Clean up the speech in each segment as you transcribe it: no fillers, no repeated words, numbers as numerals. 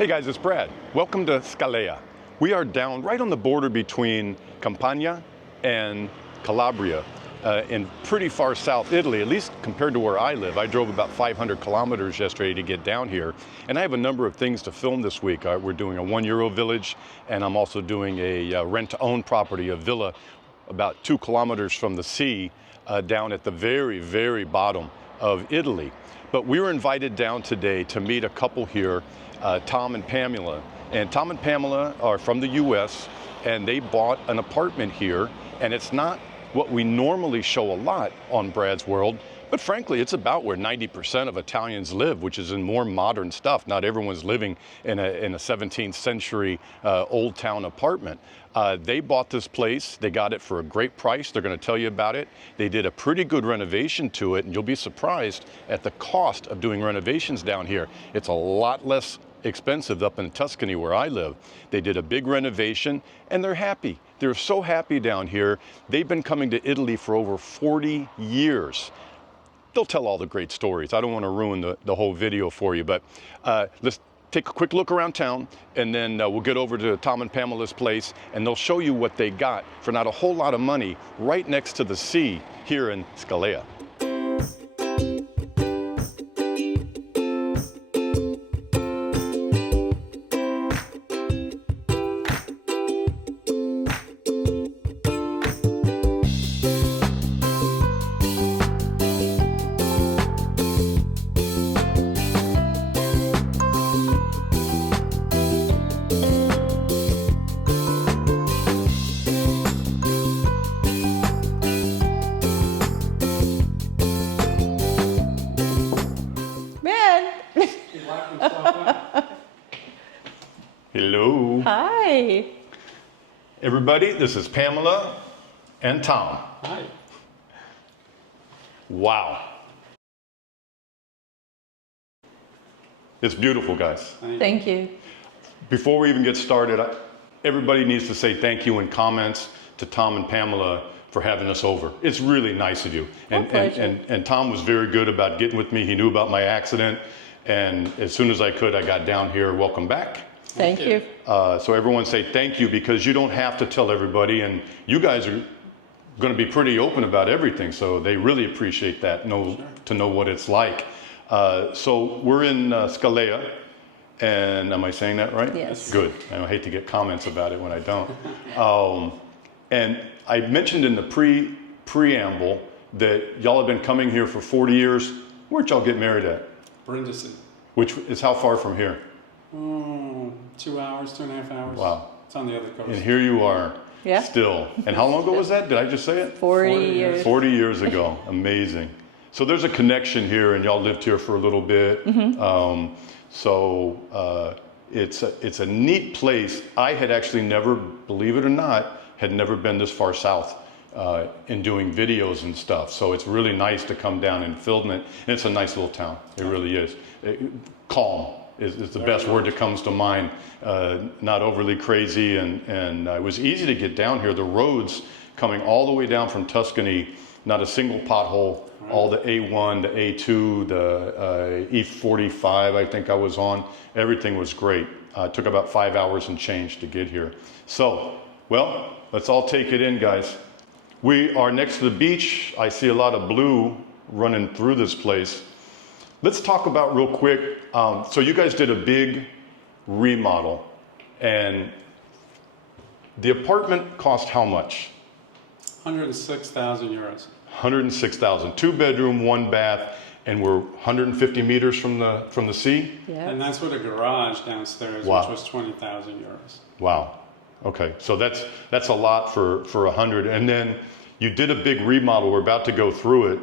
Hey guys, it's Brad. Welcome to Scalea. We are down right on the border between Campania and Calabria in pretty far south Italy, at least compared to where I live. I drove about 500 kilometers yesterday to get down here, and I have a number of things to film this week. We're doing a €1 village, and I'm also doing a rent-to-own property, a villa about 2 kilometers from the sea down at the very, very bottom of Italy. But we were invited down today to meet a couple here, Tom and Pamela. And Tom and Pamela are from the US, and they bought an apartment here, and it's not what we normally show a lot on BradsWorld, but frankly, it's about where 90% of Italians live, which is in more modern stuff. Not everyone's living in a 17th century old town apartment. They bought this place. They got it for a great price. They're going to tell you about it. They did a pretty good renovation to it, and you'll be surprised at the cost of doing renovations down here. It's a lot less expensive up in Tuscany where I live. They did a big renovation, and they're happy. They're so happy down here. They've been coming to Italy for over 40 years. They'll tell all the great stories. I don't want to ruin the whole video for you, but let's take a quick look around town, and then we'll get over to Tom and Pamela's place, and they'll show you what they got for not a whole lot of money right next to the sea here in Scalea. Hello. Hi. Everybody, this is Pamela and Tom. Hi. Wow. It's beautiful, guys. Thank you. Before we even get started, everybody needs to say thank you in comments to Tom and Pamela for having us over. It's really nice of you. And Tom was very good about getting with me. He knew about my accident. And as soon as I could, I got down here. Welcome back. Thank you. So everyone say thank you, because you don't have to tell everybody, and you guys are going to be pretty open about everything, so they really appreciate that, to know what it's like. So we're in Scalea, and am I saying that right? Yes. Good. I hate to get comments about it when I don't. And I mentioned in the preamble that y'all have been coming here for 40 years. Where'd y'all get married at? Brindisi. Which is how far from here? 2 hours, 2.5 hours. Wow. It's on the other coast. And here you are, Yeah. still. And how long ago was that? Did I just say it? 40 years. 40 years ago. Amazing. So there's a connection here, and y'all lived here for a little bit. Mm-hmm. It's a neat place. I had actually never, believe it or not, had never been this far south in doing videos and stuff. So it's really nice to come down and film it. And it's a nice little town. It really is. Calm is the best word that comes to mind. Not overly crazy, and it was easy to get down here. The roads coming all the way down from Tuscany, not a single pothole. All the A1, the A2, the E45 I think I was on, everything was great. It took about 5 hours and change to get here. So, well, let's all take it in, guys. We are next to the beach. I see a lot of blue running through this place. Let's talk about real quick. So you guys did a big remodel, and the apartment cost how much? 106,000 euros. 106,000. 2 bedroom, 1 bath, and we're 150 meters from the sea? Yeah. And that's with a garage downstairs, Wow. which was 20,000 euros. Wow. Okay, so that's a lot for 100. And then you did a big remodel. We're about to go through it.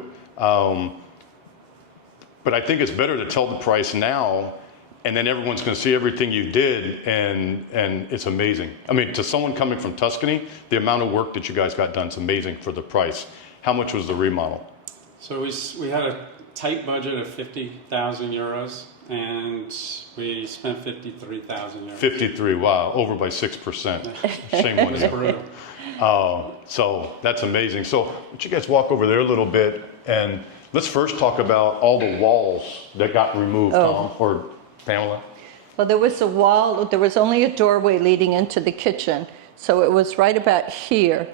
But I think it's better to tell the price now, and then everyone's going to see everything you did, and it's amazing. I mean, to someone coming from Tuscany, the amount of work that you guys got done is amazing for the price. How much was the remodel? So we had a tight budget of 50,000 euros, and we spent 53,000 euros. 53, wow, over by 6%. Shame on you. Brutal. So that's amazing. So why don't you guys walk over there a little bit, and let's first talk about all the walls that got removed, Tom or Pamela. Well, there was a wall, there was only a doorway leading into the kitchen. So it was right about here.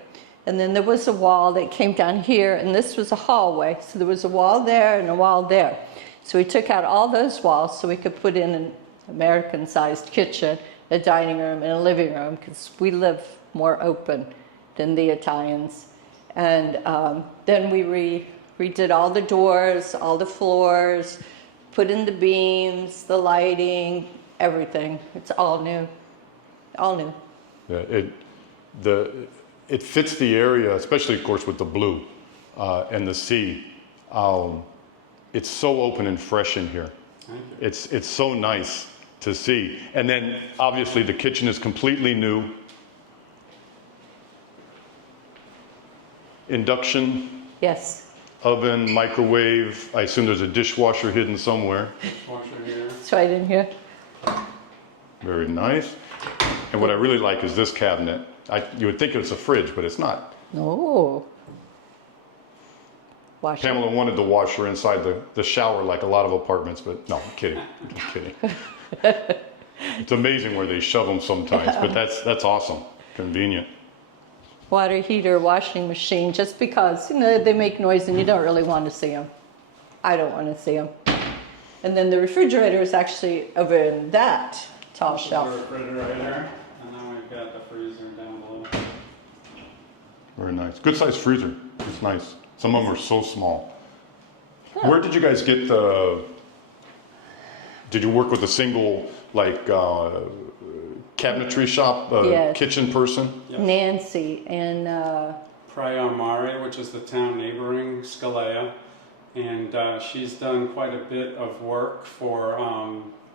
And then there was a wall that came down here, and this was a hallway. So there was a wall there and a wall there. So we took out all those walls so we could put in an American-sized kitchen, a dining room, and a living room, because we live more open than the Italians. And then we redid all the doors, all the floors, put in the beams, the lighting, everything. It's all new, all new. Yeah, it fits the area, especially of course with the blue and the sea. It's so open and fresh in here. It's so nice to see. And then obviously the kitchen is completely new. Induction, Yes. oven, microwave. I assume there's a dishwasher hidden somewhere. Washer here. It's right in here. Very nice. And what I really like is this cabinet. You would think it's a fridge, but it's not. Oh. Washer. Pamela wanted the washer inside the shower like a lot of apartments, but no, I'm kidding. I'm kidding. It's amazing where they shove them sometimes, but that's awesome. Convenient. Water heater, washing machine, just because, you know, they make noise and you don't really want to see them. I don't want to see them. And then the refrigerator is actually over in that tall This is shelf. the refrigerator, and then we've got the freezer down below. Very nice. Good sized freezer. It's nice. Some of them are so small. Where did you guys get did you work with a single, like, cabinetry shop, Yes. kitchen person? Yep. Nancy and Praia Mare, which is the town neighboring Scalea, and she's done quite a bit of work for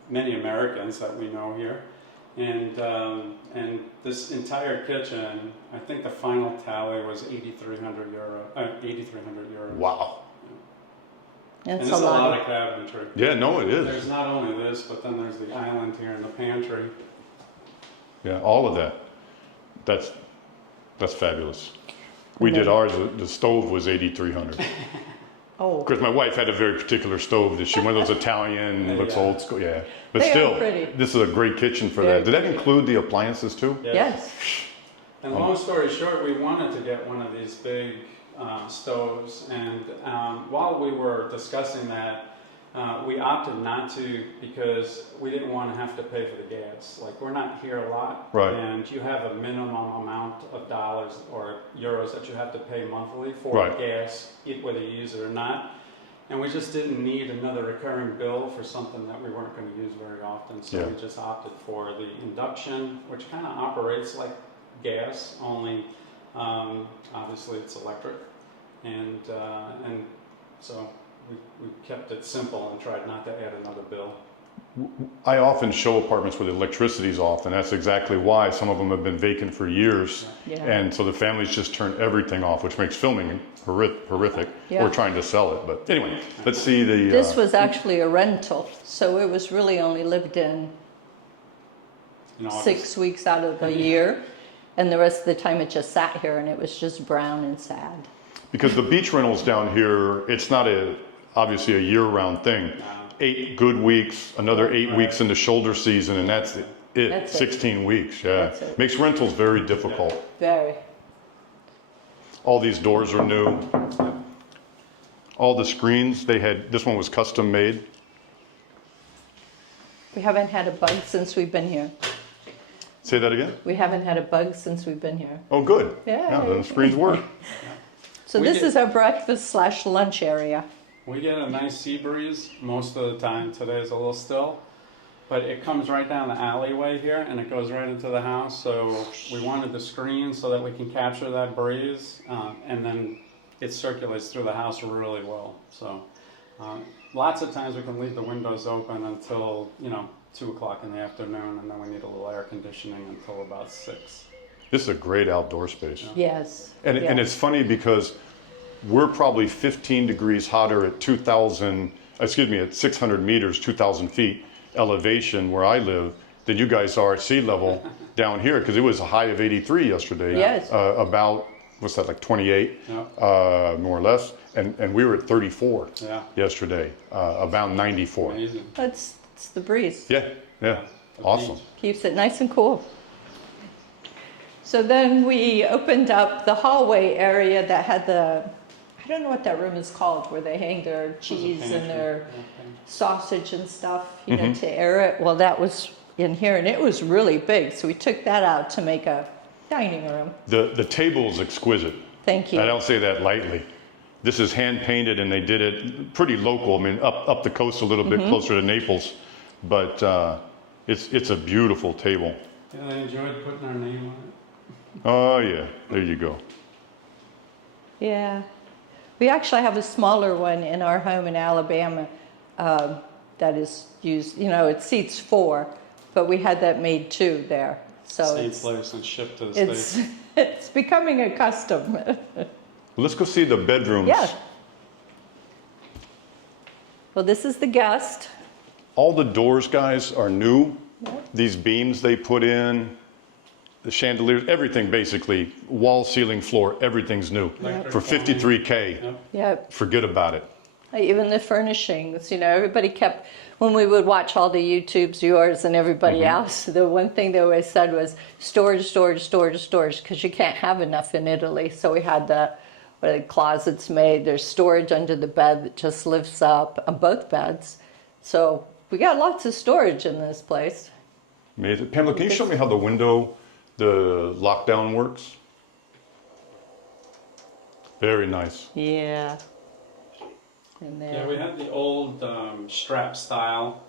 many Americans that we know here, and this entire kitchen, I think the final tally was 8,300 euro. 8,300 euros. Wow. And it's it's a lot. of cabinetry. Yeah, no, it is. There's not only this, but then there's the island here in the pantry. Yeah, all of that. That's fabulous. We did ours. The stove was 8,300. Oh, Of course, my wife had a very particular stove that she, one of those Italian, looks Yeah. old school. Yeah, but They are still, pretty. this is a great kitchen for Very that. Did that include the appliances too? yes. And long story short, we wanted to get one of these big stoves, and while we were discussing that, we opted not to because we didn't want to have to pay for the gas. Like, we're not here a lot, Right. and you have a minimum amount of dollars or euros that you have to pay monthly for Right. gas, whether you use it or not. And we just didn't need another recurring bill for something that we weren't going to use very often, so Yeah. we just opted for the induction, which kind of operates like gas, only obviously it's electric, and so we kept it simple and tried not to add another bill. I often show apartments where the electricity's off, and that's exactly why some of them have been vacant for years. Yeah. And so the families just turn everything off, which makes filming horrific. Yeah. Or trying to sell it. But anyway, let's see the. This was actually a rental, so it was really only lived in In August. 6 weeks out of the year. And the rest of the time it just sat here and it was just brown and sad. Because the beach rentals down here, it's not obviously a year-round thing. 8 good weeks, another 8 weeks in the shoulder season, and that's it. That's it. 16 weeks, yeah. That's it. Makes rentals very difficult. Very. All these doors are new. All the screens, this one was custom made. We haven't had a bug since we've been here. Say that again? We haven't had a bug since we've been here. Oh, good. Yeah. The screens work. So We this did- is our breakfast/lunch area. We get a nice sea breeze most of the time. Today's a little still, but it comes right down the alleyway here and it goes right into the house. So we wanted the screen so that we can capture that breeze, and then it circulates through the house really well. So lots of times we can leave the windows open until 2 o'clock in the afternoon, and then we need a little air conditioning until about 6. This is a great outdoor space. Yes. And yes. it's funny because we're probably 15 degrees hotter at 600 meters, 2,000 feet elevation where I live than you guys are at sea level down here, because it was a high of 83 yesterday. Yes. About, what's that, like 28, Yeah. more or less. And we were at 34 Yeah. yesterday, about 94. Amazing. It's the breeze. Yeah, yeah. Awesome. Keeps it nice and cool. So then we opened up the hallway area that had I don't know what that room is called, where they hang their cheese and their sausage and stuff, you know, to air it. Well, that was in here, and it was really big, so we took that out to make a dining room. The table's exquisite. Thank you. I don't say that lightly. This is hand painted, and they did it pretty local. I mean, up the coast a little bit closer to Naples, but it's a beautiful table. Yeah, I enjoyed putting our name on it. Oh yeah, there you go. Yeah. We actually have a smaller one in our home in Alabama that is used, you know, it seats 4, but we had that made too there. So Same place and shipped to the States. it's becoming a custom. Let's go see the bedrooms. Yeah. Well, this is the guest. All the doors, guys, are new. Yep. These beams they put in, the chandeliers, everything basically, wall, ceiling, floor, everything's new. Electric For $53K, Yep. Yep. forget about it. Even the furnishings, you know, everybody kept, when we would watch all the YouTubes, yours and everybody else, the one thing they always said was storage, storage, storage, storage, because you can't have enough in Italy. So we had the closets made. There's storage under the bed that just lifts up on both beds. So we got lots of storage in this place. Amazing. Pamela, can you show me how the lockdown works? Very nice. Yeah. And Yeah, we had the old strap style,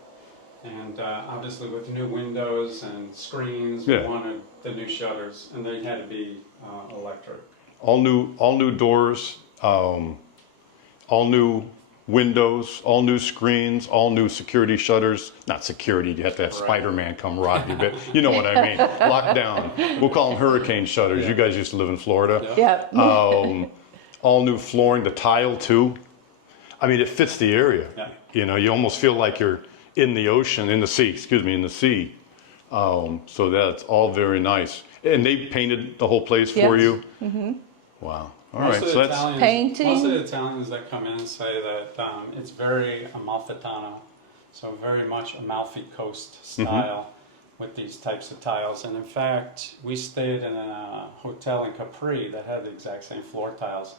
and obviously with new windows and screens, we wanted the new shutters, and they had to be electric. All new doors, all new windows, all new screens, all new security shutters. Not security, you have to have Spider-Man come rob you, but you know what I mean. Lockdown. We'll call them hurricane shutters. You guys used to live in Florida. Yeah. All new flooring, the tile too. I mean, it fits the area. Yeah. You know, you almost feel like you're in the ocean, in the sea, in the sea. So that's all very nice. And they painted the whole place for you? Mm-hmm. Wow. All right, so that's painting. Most of the Italians that come in say that it's very Amalfitano, so very much Amalfi Coast style with these types of tiles. And in fact, we stayed in a hotel in Capri that had the exact same floor tiles,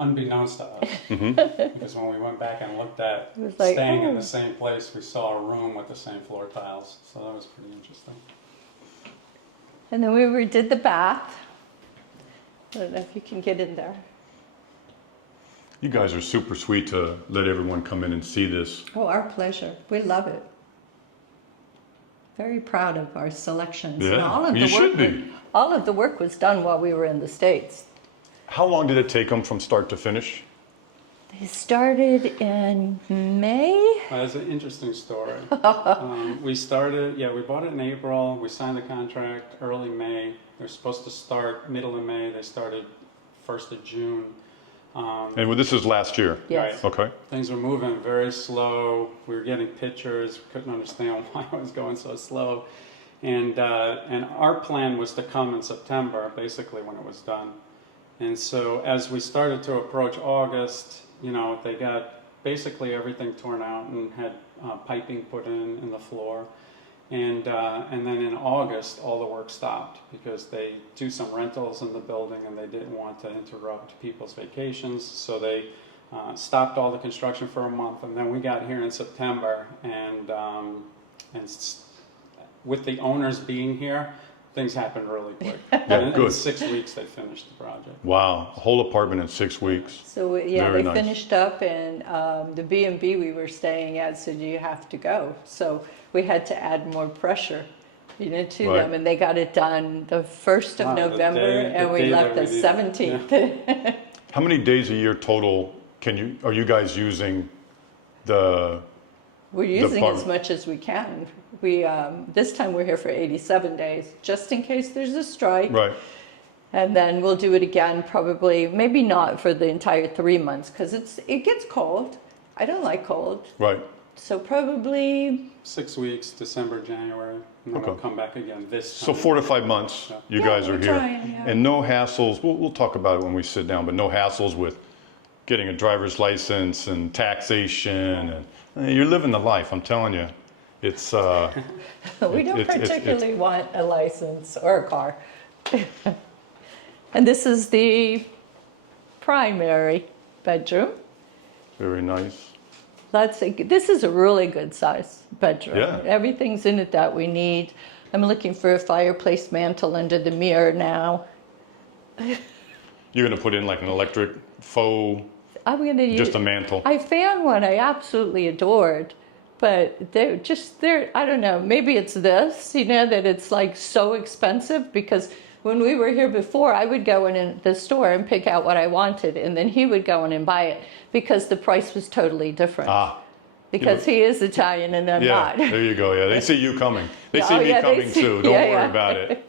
unbeknownst to us. Because when we went back and looked at staying in the same place, we saw a room with the same floor tiles. So that was pretty interesting. And then we redid the bath. I don't know if you can get in there. you guys are super sweet to let everyone come in and see this. Oh, our pleasure. We love it. Very proud of our selections. Yeah, And all of you the should work be. All of the work was done while we were in the States. How long did it take them from start to finish? They started in May. That's an interesting story. We bought it in April. We signed the contract early May. They're supposed to start middle of May. They started 1st of June. And this is last year? Yes. Right. Okay. Things were moving very slow. We were getting pictures. We couldn't understand why it was going so slow. And our plan was to come in September, basically when it was done. And so as we started to approach August, they got basically everything torn out and had piping put in the floor. And then in August, all the work stopped because they do some rentals in the building and they didn't want to interrupt people's vacations. So they stopped all the construction for a month. And then we got here in September, and with the owners being here, things happened really quick. Yeah, good. In 6 weeks, they finished the project. Wow, a whole apartment in 6 weeks. So Very they nice. finished up, and the B&B we were staying at said you have to go. So we had to add more pressure, to Right. them, and they got it done the 1st of November, and we left the 17th. Yeah. How many days a year total are you guys using the? We're using as farm. much as we can. We this time we're here for 87 days, just in case there's a strike. Right. And then we'll do it again, probably, maybe not for the entire 3 months, because it gets cold. I don't like cold. Right. So probably 6 weeks, December, January, and then Okay. we'll come back again this So time. 4 to 5 months you Yeah, guys are we're here. trying, yeah. And no hassles, we'll talk about it when we sit down, but no hassles with getting a driver's license and taxation. And you're living the life, I'm telling you. It's We don't it's- particularly want a license or a car. And this is the primary bedroom. very nice. This is a really good size bedroom. Yeah. Everything's in it that we need. I'm looking for a fireplace mantle under the mirror now. You're gonna put in like an electric faux, I'm gonna use just a mantle. I found one I absolutely adored, but they're I don't know, maybe it's this, that it's like so expensive, because when we were here before, I would go in the store and pick out what I wanted, and then he would go in and buy it because the price was totally different. Because he is Italian and I'm Yeah, not. there you go. Yeah, they see you coming. They see me they coming see- too. Don't yeah, worry yeah. about it.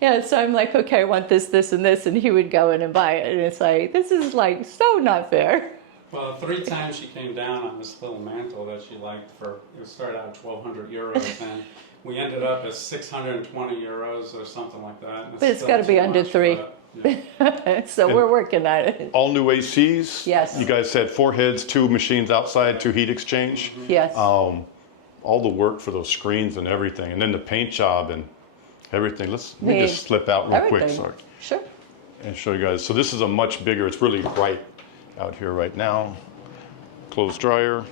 Yeah, so I'm like, okay, I want this, this, and this, and he would go in and buy it, and it's like, this is like so not fair. Well, 3 times she came down on this little mantle that she liked it started out at 1,200 euros, and we ended up at 620 euros or something like that. But it's still gotta be too under much, 3. but, yeah. So we're working at it. All new ACs. Yes. You guys said 4 heads, 2 machines outside, 2 heat exchange. Yes. All the work for those screens and everything, and then the paint job and everything. Let me just slip out real quick, Everything. sorry, Sure. and show you guys. So this is a much bigger. It's really bright out here right now. Clothes dryer.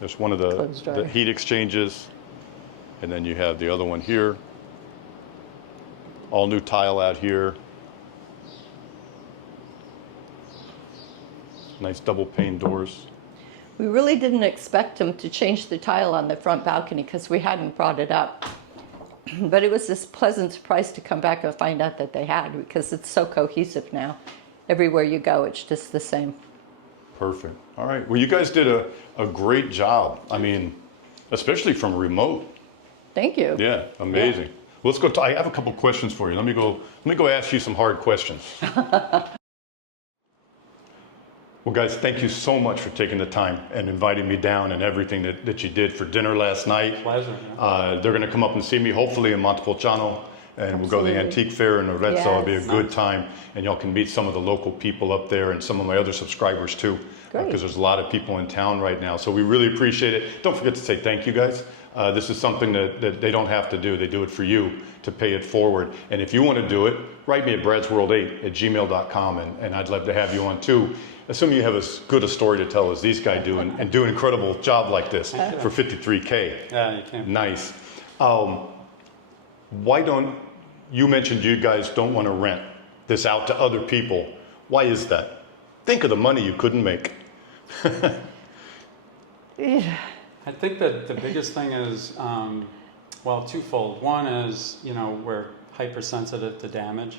There's one of Clothes the dryer. heat exchanges, and then you have the other one here. All new tile out here. Nice double pane doors. We really didn't expect him to change the tile on the front balcony because we hadn't brought it up. But it was this pleasant surprise to come back and find out that they had, because it's so cohesive now. Everywhere you go, it's just the same. Perfect. All right. Well, you guys did a great job. I mean, especially from remote. Thank you. Yeah, amazing. Well, let's go. I have a couple questions for you. Let me go ask you some hard questions. Well, guys, thank you so much for taking the time and inviting me down and everything that you did for dinner last night. Pleasure. Yeah. They're going to come up and see me, hopefully in Montepulciano, and we'll go to the Absolutely. antique fair in Arezzo. It'll be a Yes. good time, and y'all can meet some of the local people up there and some of my other subscribers too, Great. because there's a lot of people in town right now. So we really appreciate it. Don't forget to say thank you, guys. This is something that they don't have to do. They do it for you to pay it forward. And if you want to do it, write me at bradsworld8@gmail.com, and I'd love to have you on too. Assuming you have as good a story to tell as these guys do, and do an incredible job like this for 53K. Yeah, you can. Nice. Why don't you mentioned you guys don't want to rent this out to other people? Why is that? Think of the money you couldn't make. I think that the biggest thing is, well, twofold. One is, we're hypersensitive to damage.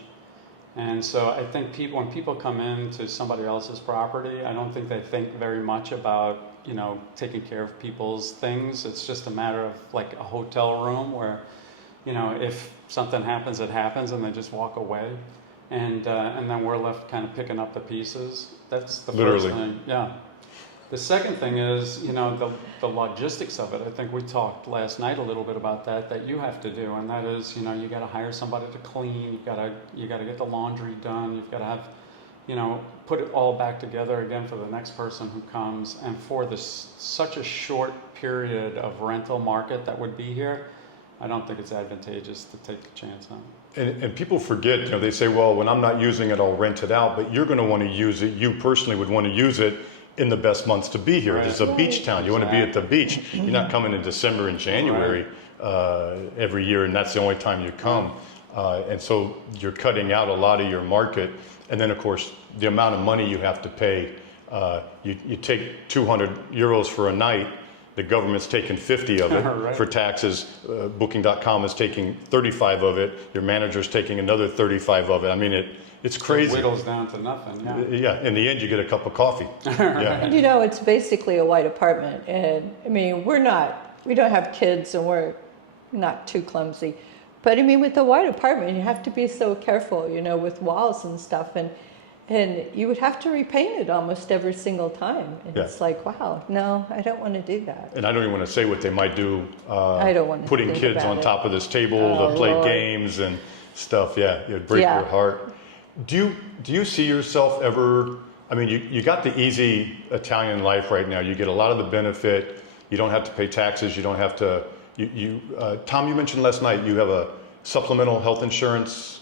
And so I think when people come into somebody else's property, I don't think they think very much about, taking care of people's things. It's just a matter of like a hotel room where, if something happens, it happens, and they just walk away. And then we're left kind of picking up the pieces. That's the Literally. first thing. Yeah. The second thing is, the logistics of it. I think we talked last night a little bit about that you have to do, and that is, you got to hire somebody to clean, you got to get the laundry done, you've got to have, put it all back together again for the next person who comes, and for such a short period of rental market that would be here, I don't think it's advantageous to take the chance on it. And people forget, they say, well, when I'm not using it, I'll rent it out, but you're going to want to use it. You personally would want to use it in the best months to be here. Right. It's a beach town. You want to be at the beach. You're not coming in December and January every year, and that's the only time you come. And so you're cutting out a lot of your market. And then, of course, the amount of money you have to pay. You take 200 euros for a night. The government's taking 50 of it Right. for taxes. Booking.com is taking 35 of it. Your manager's taking another 35 of it. I mean, it's crazy. It whittles down to nothing. Yeah. Yeah, in the end, you get a cup of coffee. Yeah. And it's basically a white apartment. And I mean, we don't have kids and we're not too clumsy. But I mean, with a white apartment, you have to be so careful, with walls and stuff. And you would have to repaint it almost every single time. And Yeah. It's like, wow, no, I don't want to do that. And I don't even want to say what they might do. I don't want to putting think kids about on it. top of this table Oh, to play Lord. games and stuff. Yeah, it'd break Yeah. your heart. Do you see yourself ever? I mean, you got the easy Italian life right now. You get a lot of the benefit. You don't have to pay taxes. You don't have to. Tom, you mentioned last night you have a supplemental health insurance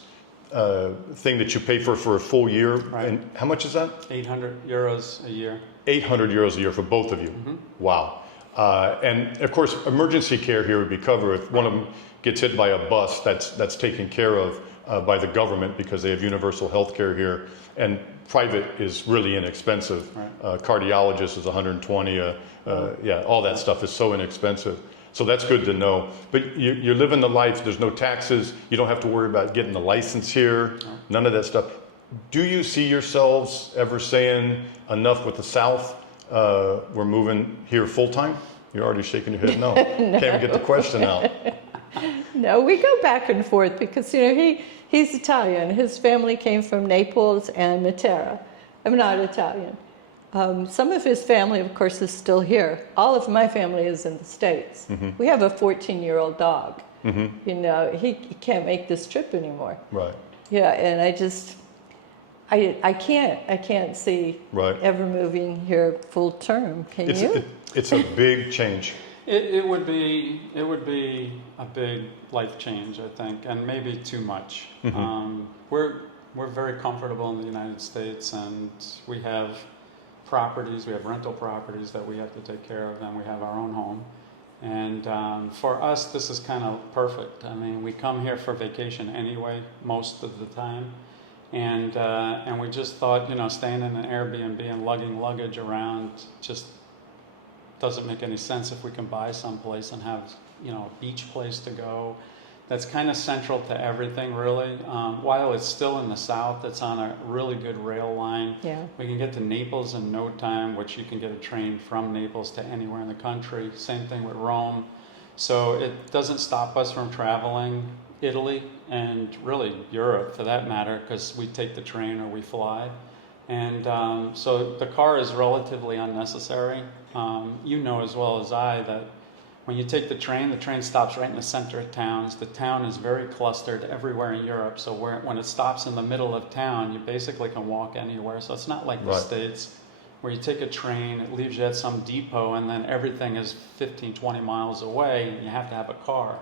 thing that you pay for a full year. Right. And how much is that? 800 euros a year. 800 euros a year for both of you. Wow. And of course, emergency care here would be covered. If one of them gets hit by a bus, that's taken care of by the government because they have universal health care here. And private is really inexpensive. Right. Cardiologist is 120. Yeah, all that stuff is so inexpensive. So that's good to know. But you're living the life. There's no taxes. You don't have to worry about getting the license here. None of that stuff. Do you see yourselves ever saying enough with the South? We're moving here full time? You're already shaking your head no. Can't even get the question out. No, we go back and forth because, you know, he's Italian. His family came from Naples and Matera. I'm not Italian. Some of his family, of course, is still here. All of my family is in the States. We have a 14-year-old dog. You know, he can't make this trip anymore. Right. Yeah, and I can't see ever moving here full term. Can you? It's a big change. It would be a big life change, I think, and maybe too much. We're very comfortable in the United States, and we have rental properties that we have to take care of, and we have our own home. And for us, this is kind of perfect. I mean, we come here for vacation anyway, most of the time. And we just thought, you know, staying in an Airbnb and lugging luggage around just doesn't make any sense if we can buy someplace and have, you know, a beach place to go. That's kind of central to everything, really. While it's still in the south, it's on a really good rail line. Yeah. We can get to Naples in no time, which you can get a train from Naples to anywhere in the country. Same thing with Rome. So it doesn't stop us from traveling Italy and really Europe for that matter, because we take the train or we fly. And so the car is relatively unnecessary. You know as well as I that when you take the train stops right in the center of towns. The town is very clustered everywhere in Europe, so when it stops in the middle of town, you basically can walk anywhere. So it's not like the States where you take a train, it leaves you at some depot, and then everything is 15, 20 miles away, and you have to have a car.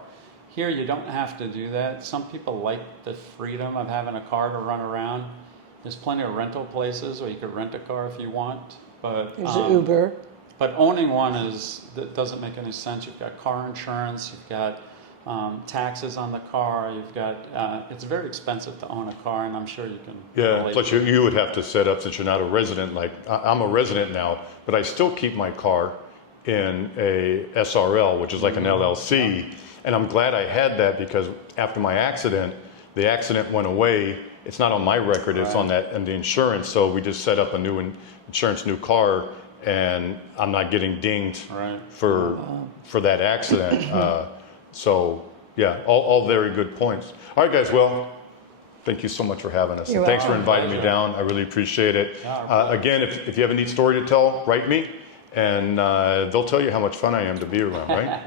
Here, you don't have to do that. Some people like the freedom of having a car to run around. There's plenty of rental places where you could rent a car if you want, but There's Uber. But owning one that doesn't make any sense. You've got car insurance, you've got taxes on the car, you've got, it's very expensive to own a car, and I'm sure you can. Yeah, plus you would have to set up, since you're not a resident, like I'm a resident now, but I still keep my car in a SRL, which is like an LLC. And I'm glad I had that because after my accident, the accident went away. It's not on my record, it's on that and the insurance. So we just set up a new insurance, new car, and I'm not getting dinged for that accident. So yeah, all very good points. All right, guys. Well, thank you so much for having us. And thanks for inviting me down. I really appreciate it. Again, if you have a neat story to tell, write me. And they'll tell you how much fun I am to be around, right?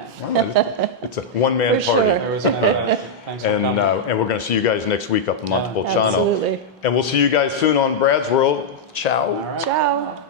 It's a one-man party. Sure. It was fantastic. Thanks for coming. And we're going to see you guys next week up in Montepulciano. Absolutely. And we'll see you guys soon on Bradsworld. Ciao. All right. Ciao.